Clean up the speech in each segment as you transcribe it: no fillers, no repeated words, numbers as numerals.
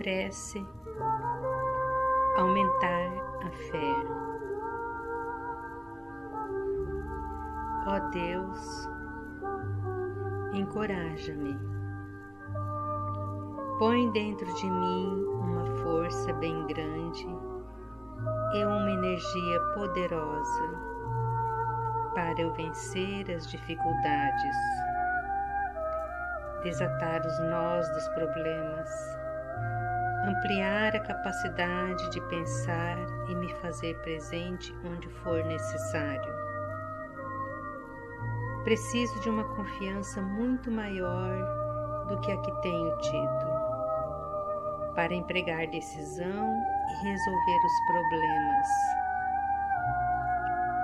prece, aumentar a fé. Ó Deus, encoraja-me. Põe dentro de mim uma força bem grande e uma energia poderosa para eu vencer as dificuldades, desatar os nós dos problemas, ampliar a capacidade de pensar e me fazer presente onde for necessário. Preciso de uma confiança muito maior do que a que tenho tido, para empregar decisão e resolver os problemas,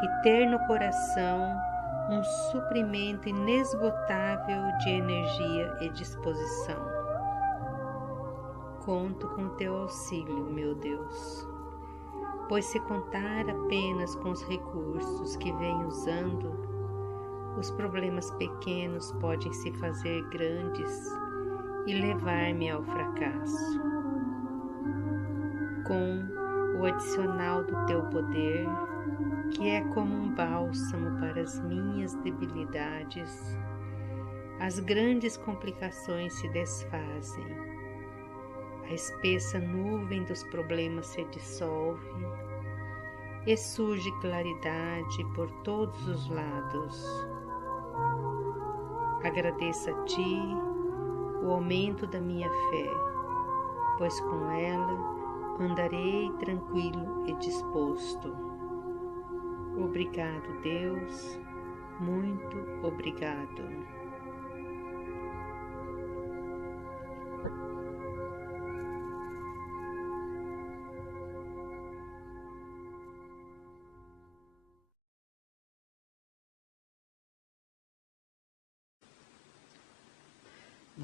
e ter no coração um suprimento inesgotável de energia e disposição. Conto com teu auxílio, meu Deus, pois se contar apenas com os recursos que venho usando, os problemas pequenos podem se fazer grandes e levar-me ao fracasso. Com o adicional do teu poder, que é como um bálsamo para as minhas debilidades, as grandes complicações se desfazem, a espessa nuvem dos problemas se dissolve e surge claridade por todos os lados. Agradeço a Ti o aumento da minha fé, pois com ela andarei tranquilo e disposto. Obrigado, Deus, muito obrigado.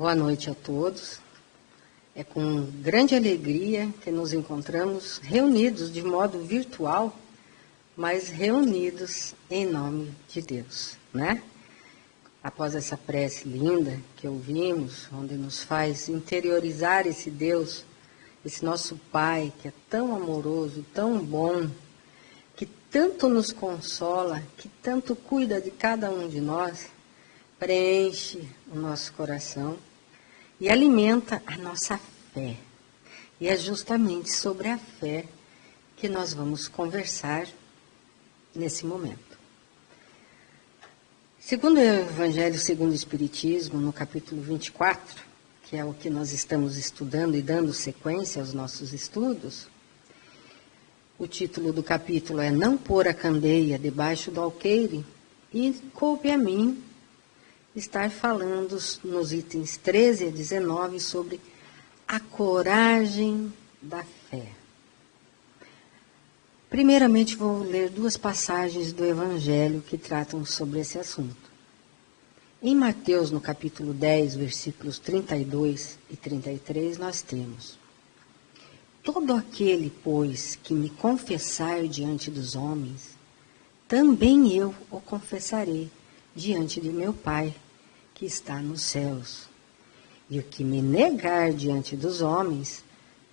Boa noite a todos. É com grande alegria que nos encontramos reunidos de modo virtual, mas reunidos em nome de Deus, né? Após essa prece linda que ouvimos, onde nos faz interiorizar esse Deus, esse nosso Pai que é tão amoroso, tão bom, que tanto nos consola, que tanto cuida de cada um de nós, preenche o nosso coração e alimenta a nossa fé. E é justamente sobre a fé que nós vamos conversar nesse momento. Segundo o Evangelho segundo o Espiritismo, no capítulo 24, que é o que nós estamos estudando e dando sequência aos nossos estudos, o título do capítulo é Não pôr a candeia debaixo do alqueire, e coube a mim estar falando nos itens 13 a 19 sobre a coragem da fé. Primeiramente, vou ler duas passagens do Evangelho que tratam sobre esse assunto. Em Mateus, no capítulo 10, versículos 32 e 33, nós temos: Todo aquele, pois, que me confessar diante dos homens, também eu o confessarei diante de meu Pai, que está nos céus. E o que me negar diante dos homens,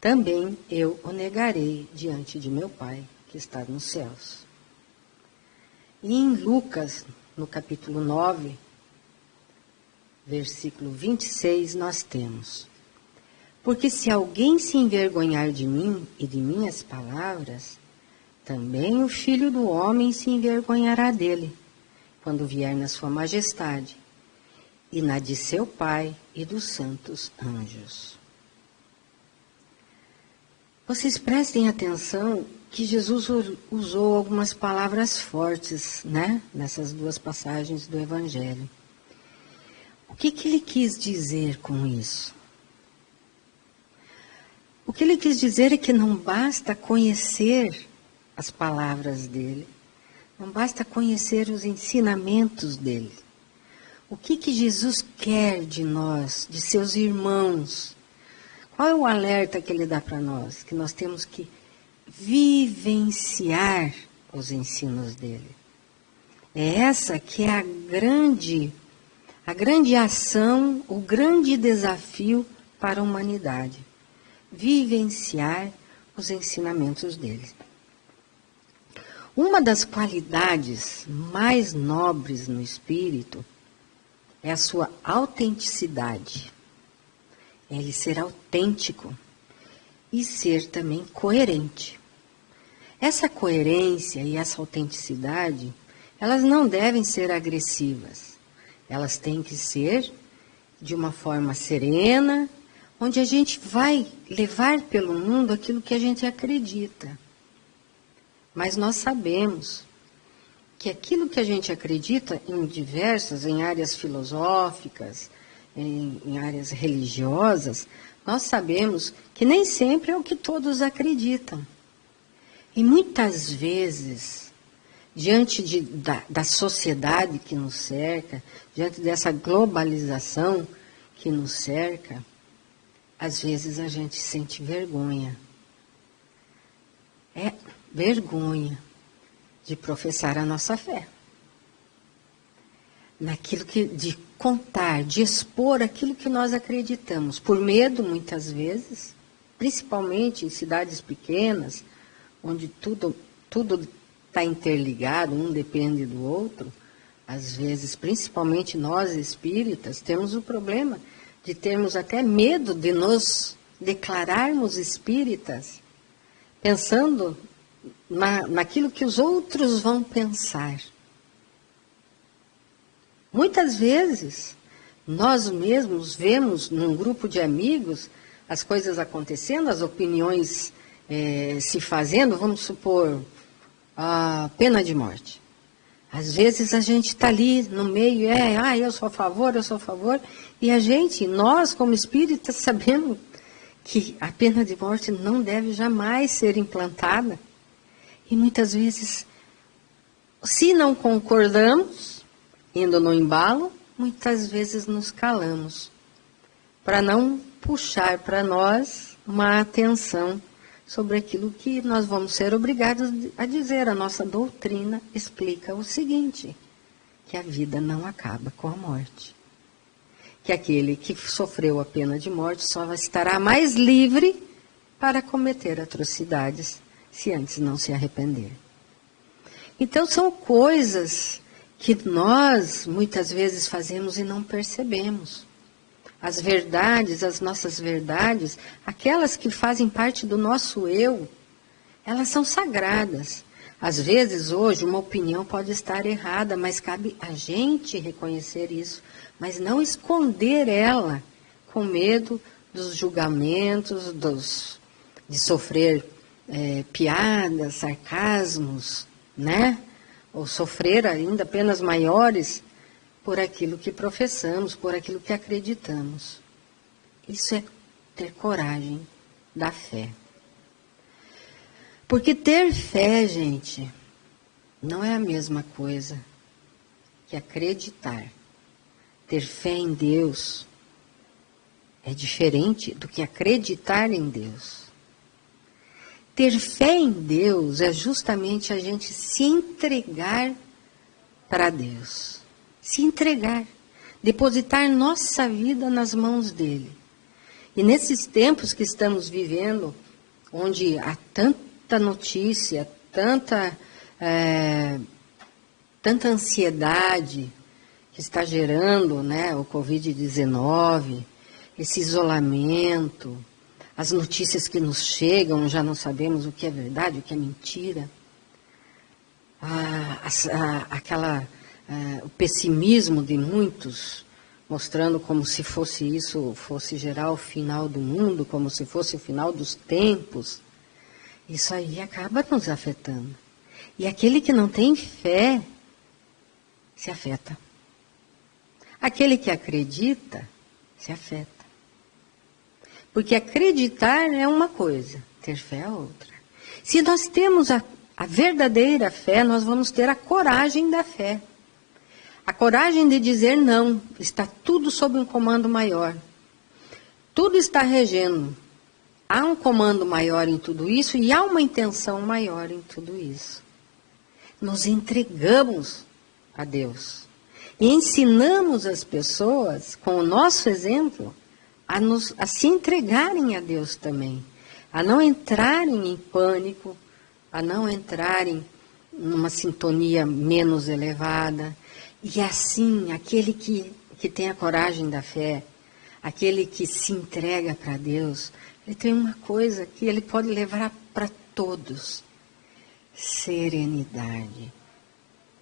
também eu o negarei diante de meu Pai, que está nos céus. E em Lucas, no capítulo 9, versículo 26, nós temos: Porque se alguém se envergonhar de mim e de minhas palavras, também o Filho do Homem se envergonhará dele, quando vier na sua majestade, e na de seu Pai e dos santos anjos. Vocês prestem atenção que Jesus usou algumas palavras fortes, né, nessas duas passagens do Evangelho. O que ele quis dizer com isso? O que ele quis dizer é que não basta conhecer as palavras dele, não basta conhecer os ensinamentos dele. O que Jesus quer de nós, de seus irmãos? Qual é o alerta que ele dá para nós? Que nós temos que vivenciar os ensinos dele. É essa que é a grande ação, o grande desafio para a humanidade. vivenciar os ensinamentos dele. Uma das qualidades mais nobres no espírito é a sua autenticidade. É ele ser autêntico e ser também coerente. Essa coerência e essa autenticidade, elas não devem ser agressivas. Elas têm que ser de uma forma serena, onde a gente vai levar pelo mundo aquilo que a gente acredita. Mas nós sabemos que aquilo que a gente acredita em áreas filosóficas, em áreas religiosas, nós sabemos que nem sempre é o que todos acreditam. E muitas vezes, diante da sociedade que nos cerca, diante dessa globalização que nos cerca, às vezes a gente sente vergonha. É vergonha de professar a nossa fé. De contar, de expor aquilo que nós acreditamos. Por medo, muitas vezes, principalmente em cidades pequenas, onde tudo está interligado, um depende do outro. Às vezes, principalmente nós espíritas, temos o problema de termos até medo de nos declararmos espíritas, pensando naquilo que os outros vão pensar. Muitas vezes, nós mesmos vemos num grupo de amigos as coisas acontecendo, as opiniões se fazendo, vamos supor, a pena de morte. Às vezes a gente está ali no meio, eu sou a favor, e nós como espíritas sabemos que a pena de morte não deve jamais ser implantada. E muitas vezes, se não concordamos, indo no embalo, muitas vezes nos calamos, para não puxar para nós uma atenção sobre aquilo que nós vamos ser obrigados a dizer. A nossa doutrina explica o seguinte, que a vida não acaba com a morte. Que aquele que sofreu a pena de morte só estará mais livre para cometer atrocidades, se antes não se arrepender. Então, são coisas que nós, muitas vezes, fazemos e não percebemos. As verdades, as nossas verdades, aquelas que fazem parte do nosso eu, elas são sagradas. Às vezes, hoje, uma opinião pode estar errada, mas cabe a gente reconhecer isso, mas não esconder ela com medo dos julgamentos, de sofrer piadas, sarcasmos, né? Ou sofrer ainda penas maiores por aquilo que professamos, por aquilo que acreditamos. Isso é ter coragem da fé. Porque ter fé, gente, não é a mesma coisa que acreditar. Ter fé em Deus é diferente do que acreditar em Deus. Ter fé em Deus é justamente a gente se entregar para Deus. Se entregar. Depositar nossa vida nas mãos dele. E nesses tempos que estamos vivendo, onde há tanta notícia, tanta ansiedade que está gerando, né, o Covid-19, esse isolamento, as notícias que nos chegam, já não sabemos o que é verdade, o que é mentira. O pessimismo de muitos, mostrando como se fosse gerar o final do mundo, como se fosse o final dos tempos. Isso aí acaba nos afetando. E aquele que não tem fé, se afeta. Aquele que acredita, se afeta. Porque acreditar é uma coisa, ter fé é outra. Se nós temos a verdadeira fé, nós vamos ter a coragem da fé. A coragem de dizer não, está tudo sob um comando maior. Tudo está regendo. Há um comando maior em tudo isso e há uma intenção maior em tudo isso. Nos entregamos a Deus. E ensinamos as pessoas, com o nosso exemplo, a se entregarem a Deus também, a não entrarem em pânico, a não entrarem numa sintonia menos elevada. E assim, aquele que tem a coragem da fé, aquele que se entrega para Deus, ele tem uma coisa que ele pode levar para todos: serenidade.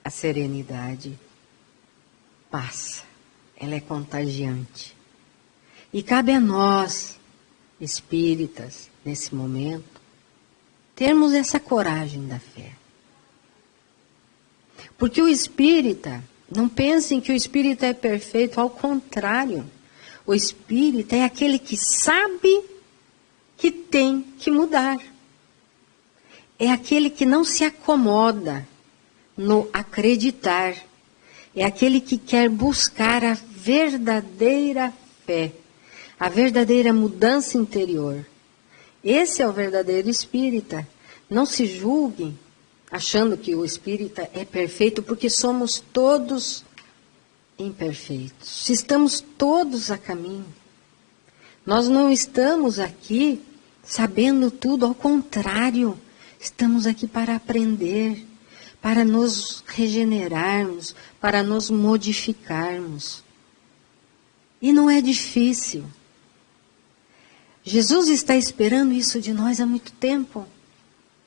A serenidade passa, ela é contagiante. E cabe a nós, espíritas, nesse momento, termos essa coragem da fé. Porque o espírita, não pensem que o espírita é perfeito, ao contrário. O espírita é aquele que sabe que tem que mudar. É aquele que não se acomoda no acreditar. É aquele que quer buscar a verdadeira fé, a verdadeira mudança interior. Esse é o verdadeiro espírita. Não se julguem achando que o espírita é perfeito, porque somos todos imperfeitos. Estamos todos a caminho. Nós não estamos aqui sabendo tudo, ao contrário. Estamos aqui para aprender, para nos regenerarmos, para nos modificarmos. E não é difícil. Jesus está esperando isso de nós há muito tempo.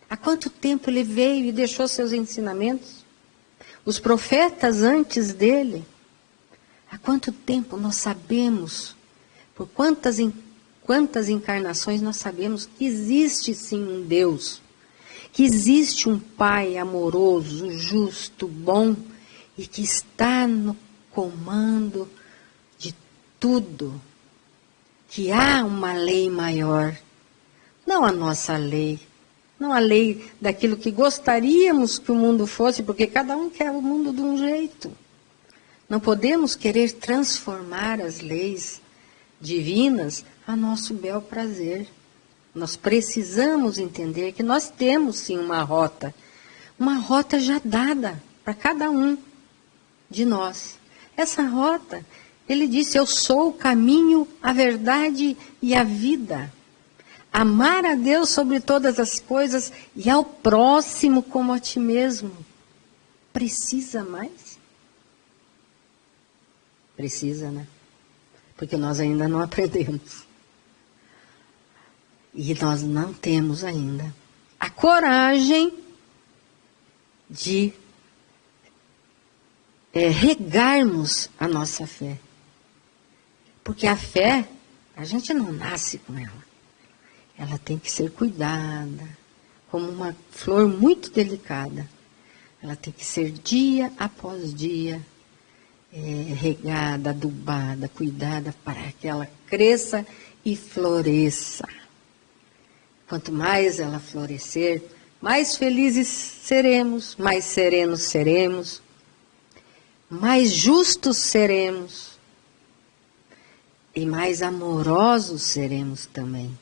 Há quanto tempo ele veio e deixou seus ensinamentos? Os profetas antes dele. Há quanto tempo nós sabemos, por quantas encarnações nós sabemos que existe sim um Deus, que existe um Pai amoroso, justo, bom, e que está no comando de tudo, que há uma lei maior, não a nossa lei, não a lei daquilo que gostaríamos que o mundo fosse, porque cada um quer o mundo de um jeito. Não podemos querer transformar as leis divinas a nosso bel prazer. Nós precisamos entender que nós temos sim uma rota já dada para cada um de nós. Essa rota, ele disse: eu sou o caminho, a verdade e a vida. Amar a Deus sobre todas as coisas e ao próximo como a ti mesmo. Precisa mais? Precisa, né? Porque nós ainda não aprendemos. E nós não temos ainda a coragem de regarmos a nossa fé. Porque a fé, a gente não nasce com ela. Ela tem que ser cuidada, como uma flor muito delicada. Ela tem que ser dia após dia regada, adubada, cuidada para que ela cresça e floresça. Quanto mais ela florescer, mais felizes seremos, mais serenos seremos, mais justos seremos e mais amorosos seremos também.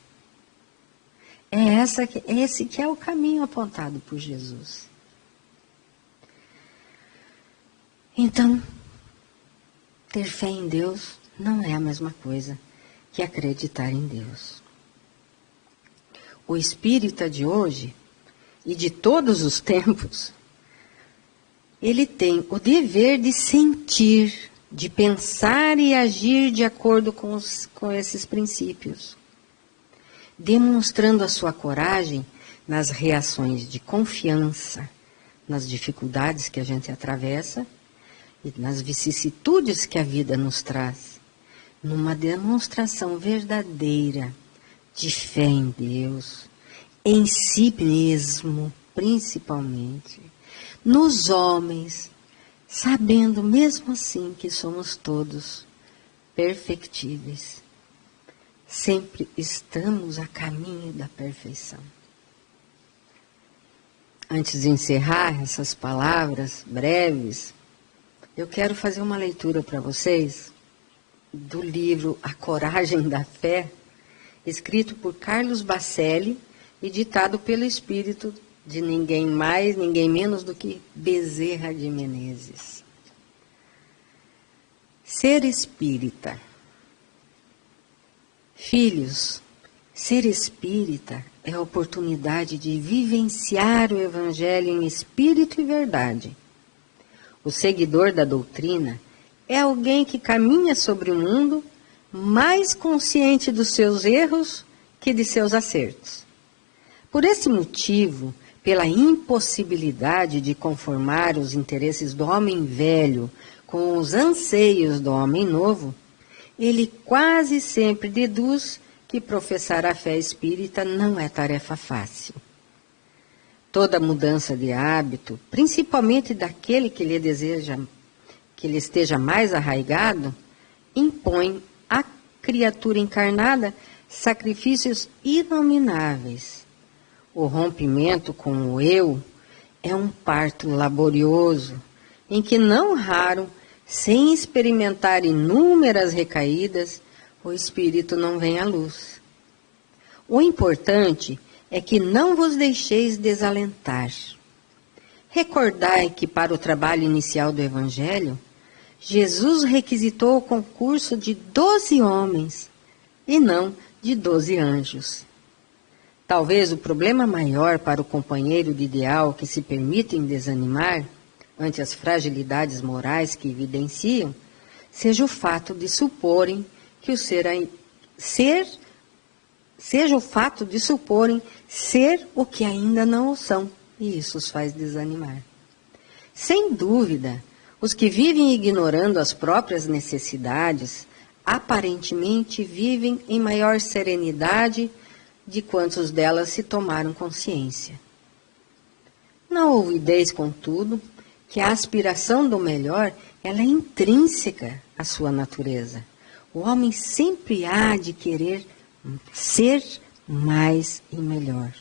Esse que é o caminho apontado por Jesus. Então, ter fé em Deus não é a mesma coisa que acreditar em Deus. O espírita de hoje e de todos os tempos, ele tem o dever de sentir, de pensar e agir de acordo com esses princípios, demonstrando a sua coragem nas reações de confiança, nas dificuldades que a gente atravessa e nas vicissitudes que a vida nos traz, numa demonstração verdadeira de fé em Deus, em si mesmo, principalmente, nos homens, sabendo mesmo assim que somos todos perfectíveis. Sempre estamos a caminho da perfeição. Antes de encerrar essas palavras breves, eu quero fazer uma leitura para vocês do livro A Coragem da Fé, escrito por Carlos Bacelli e ditado pelo espírito de ninguém mais, ninguém menos do que Bezerra de Menezes. Ser espírita Filhos, ser espírita é a oportunidade de vivenciar o Evangelho em espírito e verdade. O seguidor da doutrina é alguém que caminha sobre o mundo mais consciente dos seus erros que de seus acertos. Por esse motivo, pela impossibilidade de conformar os interesses do homem velho com os anseios do homem novo, ele quase sempre deduz que professar a fé espírita não é tarefa fácil. Toda mudança de hábito, principalmente daquele que lhe deseja que lhe esteja mais arraigado, impõe à criatura encarnada sacrifícios inomináveis. O rompimento com o eu é um parto laborioso, em que não raro, sem experimentar inúmeras recaídas, o espírito não vem à luz. O importante é que não vos deixeis desalentar. Recordai que para o trabalho inicial do Evangelho, Jesus requisitou o concurso de 12 homens e não de 12 anjos. Talvez o problema maior para o companheiro de ideal que se permitem desanimar ante as fragilidades morais que evidenciam, seja o fato de suporem que seja o fato de suporem ser o que ainda não o são, e isso os faz desanimar. Sem dúvida, os que vivem ignorando as próprias necessidades, aparentemente vivem em maior serenidade de quantos delas se tomaram consciência. Não ouvideis, contudo, que a aspiração do melhor ela é intrínseca à sua natureza. O homem sempre há de querer ser mais e melhor.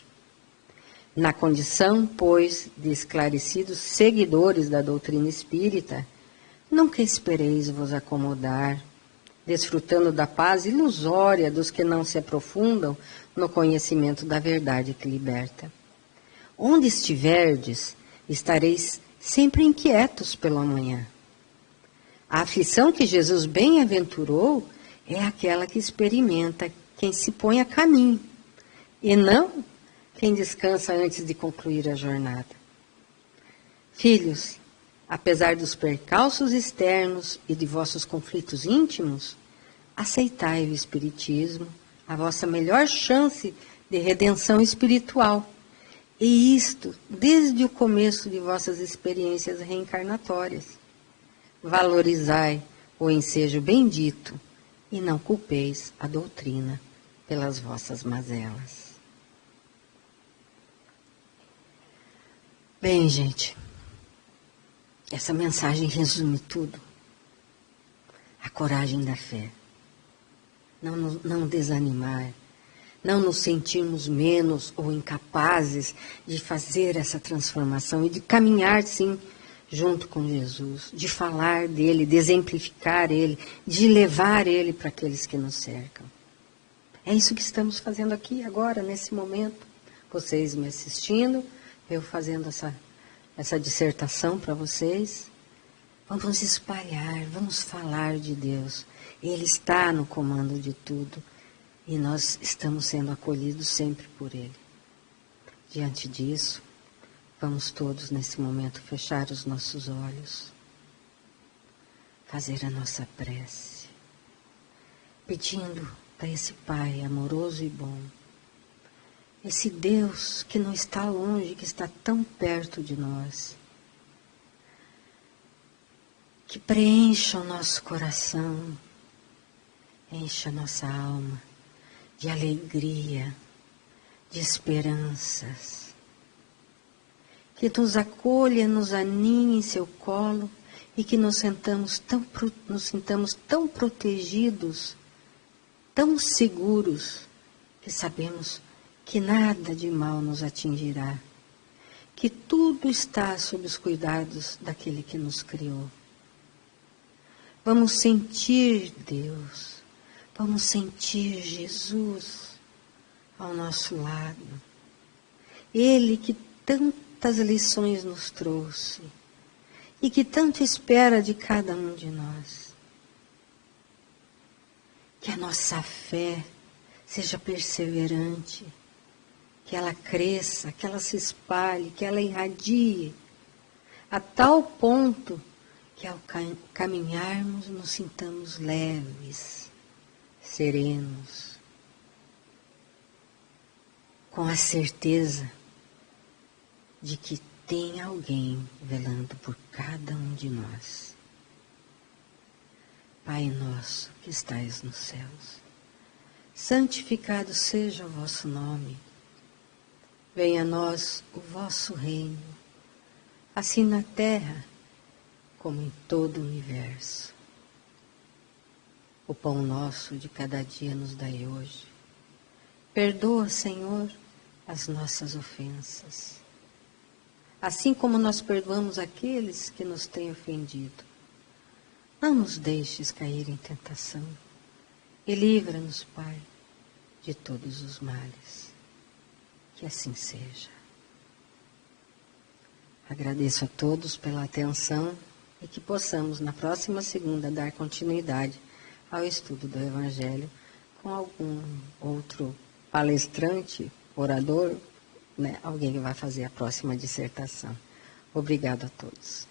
Na condição, pois, de esclarecidos seguidores da doutrina espírita, nunca espereis vos acomodar, desfrutando da paz ilusória dos que não se aprofundam no conhecimento da verdade que liberta. Onde estiverdes, estareis sempre inquietos pelo amanhã. A aflição que Jesus bem-aventurou é aquela que experimenta quem se põe a caminho, e não quem descansa antes de concluir a jornada. Filhos, apesar dos percalços externos e de vossos conflitos íntimos, aceitai o Espiritismo, a vossa melhor chance de redenção espiritual, e isto desde o começo de vossas experiências reencarnatórias. Valorizai o ensejo bendito e não culpeis a doutrina pelas vossas mazelas. Bem, gente, essa mensagem resume tudo. A coragem da fé. Não desanimar. Não nos sentirmos menos ou incapazes de fazer essa transformação e de caminhar, sim, junto com Jesus, de falar dele, de exemplificar ele, de levar ele para aqueles que nos cercam. É isso que estamos fazendo aqui agora, nesse momento. Vocês me assistindo, eu fazendo essa dissertação para vocês. Vamos espalhar, vamos falar de Deus. Ele está no comando de tudo. E nós estamos sendo acolhidos sempre por Ele. Diante disso, vamos todos nesse momento fechar os nossos olhos, fazer a nossa prece, pedindo a esse Pai amoroso e bom, esse Deus que não está longe, que está tão perto de nós, que preencha o nosso coração, encha a nossa alma de alegria, de esperanças. Que nos acolha, nos aninhe em seu colo e que nos sintamos tão protegidos, tão seguros, que sabemos que nada de mal nos atingirá, que tudo está sob os cuidados daquele que nos criou. Vamos sentir Deus. Vamos sentir Jesus ao nosso lado. Ele que tantas lições nos trouxe e que tanto espera de cada um de nós. Que a nossa fé seja perseverante, que ela cresça, que ela se espalhe, que ela irradie, a tal ponto que ao caminharmos nos sintamos leves, serenos, com a certeza de que tem alguém velando por cada um de nós. Pai nosso que estais nos céus, santificado seja o vosso nome. Venha a nós o vosso reino, assim na terra como em todo o universo. O pão nosso de cada dia nos dai hoje. Perdoa, Senhor, as nossas ofensas, assim como nós perdoamos aqueles que nos têm ofendido. Não nos deixes cair em tentação e livra-nos, Pai, de todos os males. Que assim seja. Agradeço a todos pela atenção e que possamos, na próxima segunda, dar continuidade ao estudo do Evangelho com algum outro palestrante, orador, né? Alguém que vai fazer a próxima dissertação. Obrigado a todos.